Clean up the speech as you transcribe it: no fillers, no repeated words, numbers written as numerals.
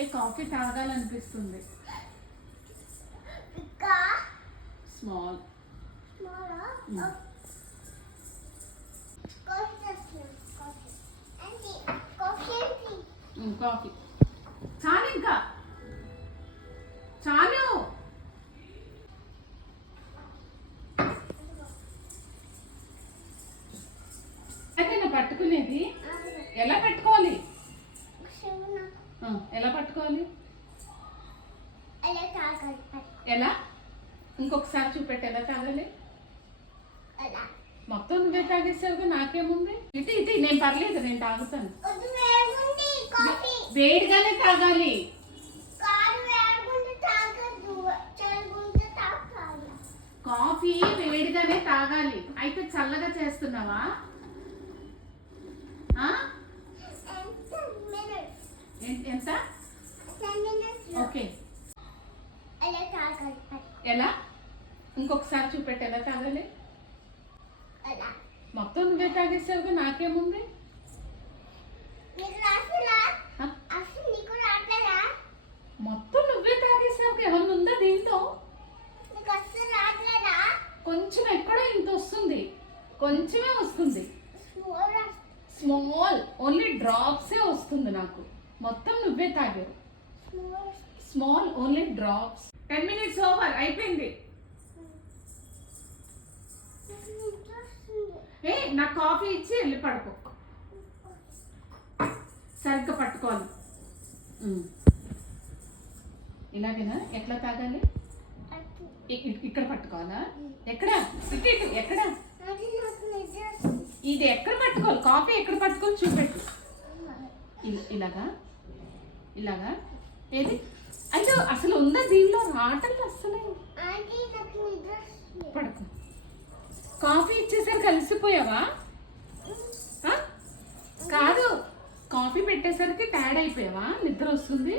ఏ coffee తాగాలనిపిస్తుంది. Small coffee చాలు, ఇంకా చాలు. పట్టుకునేది ఎలా పెట్టుకోవాలి? ఎలా పట్టుకోవాలి? ఎలా? ఇంకొకసారి చూపెట్టి ఎలా తాగాలి? మొత్తం నువ్వే తాగేసావుగా, నాకేముంది? ఇటు ఇటు నేను పర్లేదు, నేను తాగుతాను. వేడిగానే తాగాలి. కాఫీ వేడిగానే తాగాలి. అయితే చల్లగా చేస్తున్నావా? ఎంత? ఓకే. ఎలా? ఇంకొకసారి చూపెట్టి ఎలా తాగాలి? మొత్తం నువ్వే తాగేసావుగా, నాకేముంది? మొత్తం నువ్వే తాగేసావుగా, ఏమన్నా ఉందా దీంతో? కొంచెం ఎక్కడో ఇంత వస్తుంది, కొంచెమే వస్తుంది. స్మాల్, ఓన్లీ డ్రాప్సే వస్తుంది నాకు. మొత్తం నువ్వే తాగావు. Small, only drops. 10 minutes over, అయిపోయింది. ఏ నా కాఫీ ఇచ్చి వెళ్ళి పడుకో. సరిగ్గా పట్టుకోవాలి. ఇలాగేనా? ఎట్లా తాగాలి? ఇక్కడ పట్టుకోవాలా? ఎక్కడ? ఇటు ఎక్కడ? ఇది ఎక్కడ పట్టుకోవాలి? కాఫీ ఎక్కడ పట్టుకోవాలి చూపెట్టు. ఇలాగా, ఇలాగా. ఏది? అయితే అసలు ఉందా దీనిలో? రాటలు అసలే. పడుకో. కాఫీ ఇచ్చేసరికి కలిసిపోయావా? కాదు, కాఫీ పెట్టేసరికి టైర్డ్ అయిపోయావా? నిద్ర వస్తుంది.